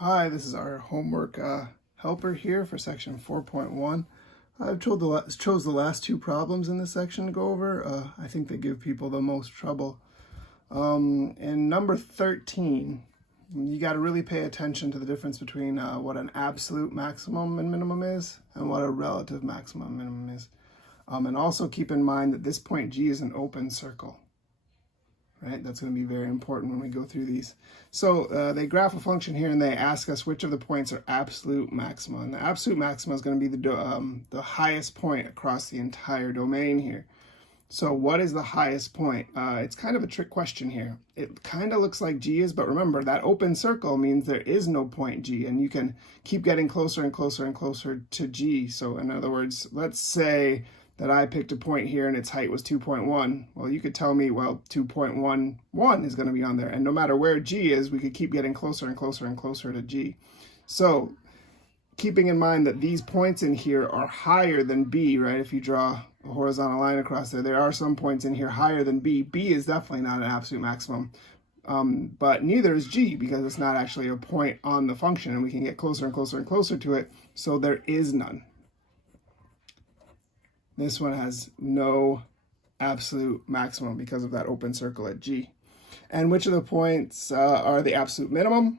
Hi, this is our homework helper here for section 4.1. I've chose the last two problems in this section to go over. I think they give people the most trouble. In number 13, you got to really pay attention to the difference between what an absolute maximum and minimum is and what a relative maximum and minimum is. And also keep in mind that this point G is an open circle. Right, that's going to be very important when we go through these. So they graph a function here and they ask us which of the points are absolute maxima. And the absolute maxima is going to be the highest point across the entire domain here. So what is the highest point? It's kind of a trick question here. It kind of looks like G is, but remember that open circle means there is no point G, and you can keep getting closer and closer and closer to G. So in other words, let's say that I picked a point here and its height was 2.1. Well, you could tell me, well, 2.11 is going to be on there. And no matter where G is, we could keep getting closer and closer and closer to G. So keeping in mind that these points in here are higher than B, right? If you draw a horizontal line across there, there are some points in here higher than B. B is definitely not an absolute maximum. But neither is G, because it's not actually a point on the function, and we can get closer and closer and closer to it. So there is none. This one has no absolute maximum because of that open circle at G. And which of the points are the absolute minimum?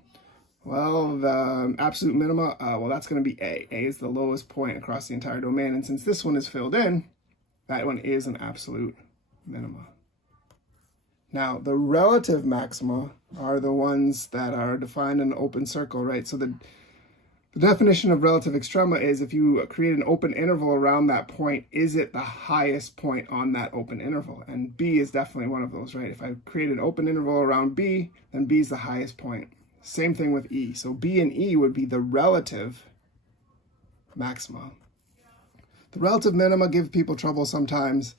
Well, the absolute minima, well, that's going to be A. A is the lowest point across the entire domain. And since this one is filled in, that one is an absolute minima. Now, the relative maxima are the ones that are defined in an open circle, right? So the definition of relative extrema is if you create an open interval around that point, is it the highest point on that open interval? And B is definitely one of those, right? If I create an open interval around B, then B is the highest point. Same thing with E. So B and E would be the relative maxima. The relative minima give people trouble sometimes.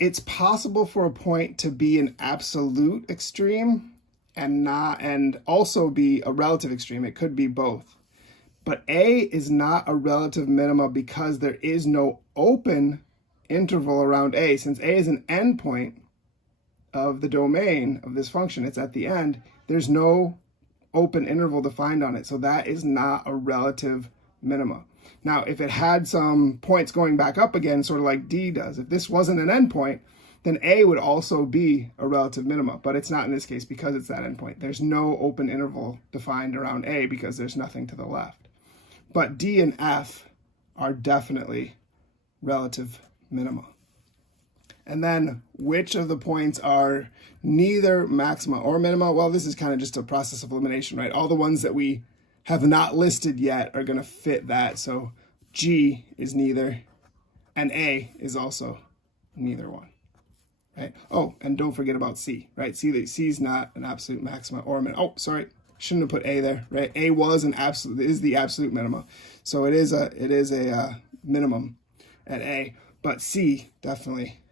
It's possible for a point to be an absolute extreme and also be a relative extreme. It could be both. But A is not a relative minima because there is no open interval around A. Since A is an endpoint of the domain of this function, it's at the end, there's no open interval defined on it. So that is not a relative minima. Now, if it had some points going back up again, sort of like D does, if this wasn't an endpoint, then A would also be a relative minima, but it's not in this case because it's that endpoint. There's no open interval defined around A because there's nothing to the left. But D and F are definitely relative minima. And then which of the points are neither maxima or minima? Well, this is kind of just a process of elimination, right? All the ones that we have not listed yet are going to fit that. So G is neither, and A is also neither one. Right? Oh, and don't forget about C, right? C is not an absolute maxima or a minima. Oh, sorry, shouldn't have put A there, right? A was an absolute, is the absolute minima. So it is a minimum at A, but C definitely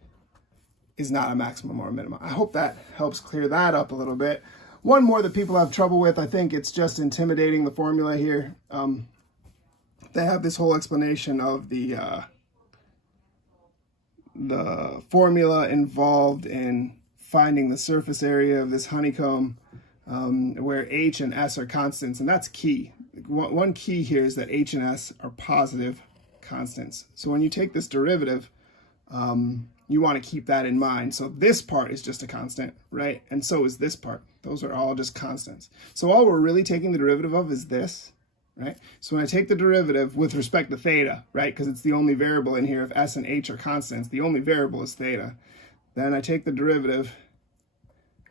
is not a maximum or a minimum. I hope that helps clear that up a little bit. One more that people have trouble with, I think it's just intimidating, the formula here. They have this whole explanation of the formula involved in finding the surface area of this honeycomb, where H and S are constants, and that's key. One key here is that H and S are positive constants. So when you take this derivative, you want to keep that in mind. So this part is just a constant, right? And so is this part. Those are all just constants. So all we're really taking the derivative of is this, right? So when I take the derivative with respect to theta, right, because it's the only variable in here, if S and H are constants, the only variable is theta. Then I take the derivative,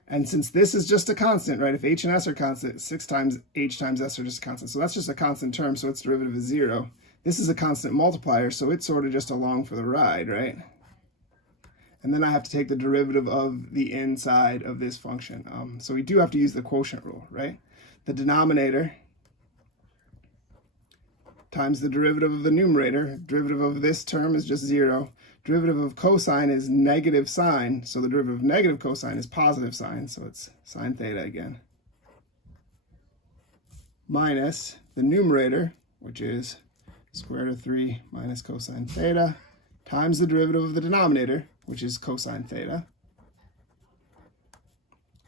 and since this is just a constant, right, if H and S are constant, 6 times H times S are just a constant. So that's just a constant term, so its derivative is 0. This is a constant multiplier, so it's sort of just along for the ride, right? And then I have to take the derivative of the inside of this function. So we do have to use the quotient rule, right? The denominator times the derivative of the numerator. Derivative of this term is just 0. Derivative of cosine is negative sine, so the derivative of negative cosine is positive sine, so it's sine theta again. Minus the numerator, which is square root of 3 minus cosine theta, times the derivative of the denominator, which is cosine theta,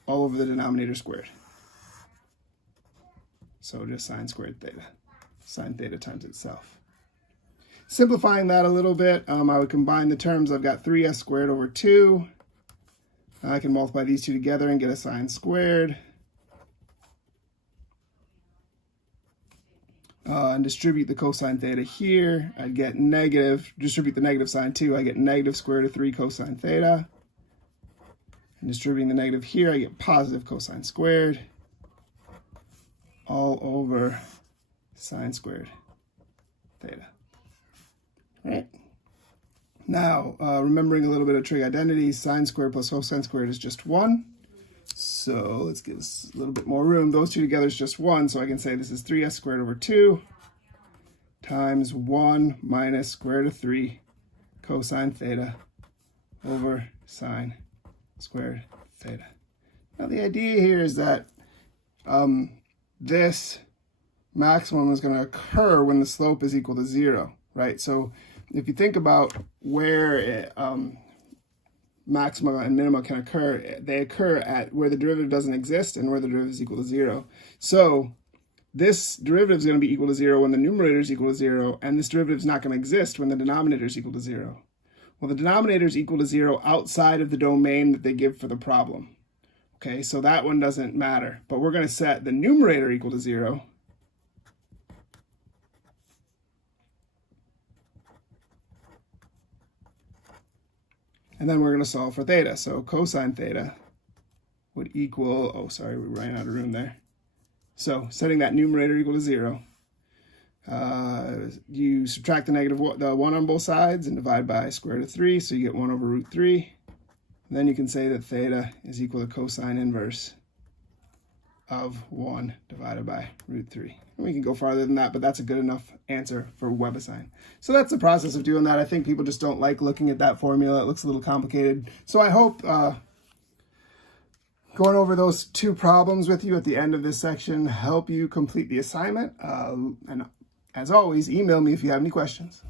all over the denominator squared. So just sine squared theta. Sine theta times itself. Simplifying that a little bit, I would combine the terms. I've got 3s squared over 2. I can multiply these two together and get a sine squared. And distribute the cosine theta here. I'd get negative, distribute the negative sign too. I get negative square root of 3 cosine theta. And distributing the negative here, I get positive cosine squared. All over sine squared theta. All right. Now, remembering a little bit of trig identity, sine squared plus cosine squared is just 1. So let's give us a little bit more room. Those two together is just 1, so I can say this is 3s squared over 2 times 1 minus square root of 3 cosine theta over sine squared theta. Now the idea here is that this maximum is going to occur when the slope is equal to 0, right? So if you think about where maxima and minima can occur, they occur at where the derivative doesn't exist and where the derivative is equal to 0. So this derivative is going to be equal to 0 when the numerator is equal to 0, and this derivative is not going to exist when the denominator is equal to 0. Well, the denominator is equal to 0 outside of the domain that they give for the problem. Okay, so that one doesn't matter, but we're going to set the numerator equal to 0. And then we're going to solve for theta. So cosine theta would equal, oh, sorry, we ran out of room there. So setting that numerator equal to 0, you subtract the negative the 1 on both sides and divide by square root of 3, so you get 1 over root 3. And then you can say that theta is equal to cosine inverse of 1 divided by root 3. And we can go farther than that, but that's a good enough answer for WebAssign. So that's the process of doing that. I think people just don't like looking at that formula. It looks a little complicated. So I hope going over those two problems with you at the end of this section help you complete the assignment. And as always, email me if you have any questions.